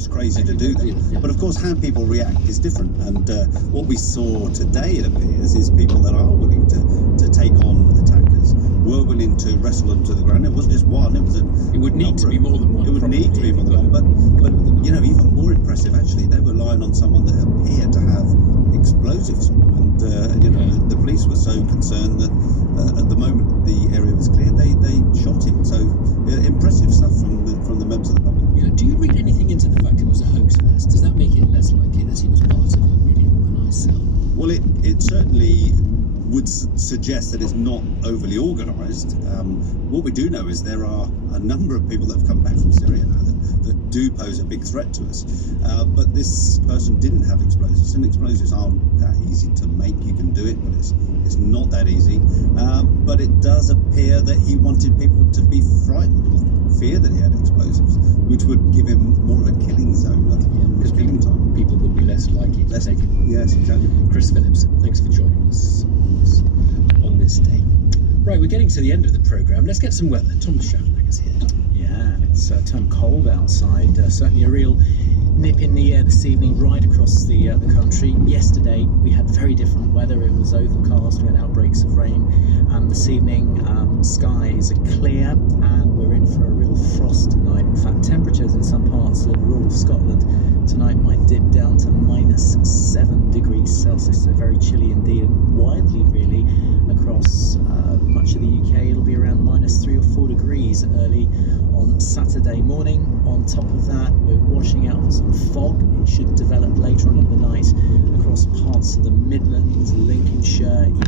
just crazy to do that. But of course, how people react is different. And what we saw today, it appears, is people that are willing to take on attackers, were willing to wrestle them to the ground. It wasn't just one; it was It would need to be more than one. It would need to be more than one. But you know, even more impressive actually, they were relying on someone that appeared to have explosives. And you know, the police were so concerned that at the moment the area was cleared, they shot him. So impressive stuff from the members of the public. Yeah. Do you read anything into the fact it was a hoax fest? Does that make it less likely that he was part of a really organised cell? Well, it certainly would suggest that it's not overly organised. What we do know is there are a number of people that have come back from Syria now that do pose a big threat to us. But this person didn't have explosives, and explosives aren't that easy to make. You can do it, but it's not that easy. But it does appear that he wanted people to be frightened or fear that he had explosives, which would give him more of a killing zone, Because killing time. People would be less likely to take it. Yes, exactly. Chris Phillips, thanks for joining us on this day. Right, we're getting to the end of the programme. Let's get some weather. Thomas Shavnack is here. Yeah, it's turned cold outside. Certainly a real nip in the air this evening right across the country. Yesterday we had very different weather. It was overcast, we had outbreaks of rain. This evening skies are clear and we're in for a real frost tonight. In fact, temperatures in some parts of rural Scotland tonight might dip down to -7 degrees Celsius, so very chilly indeed, and widely really across much of the UK it'll be around -3 or 4 degrees early on Saturday morning. On top of that, we're watching out for some fog. It should develop later on in the night across parts of the Midlands, Lincolnshire,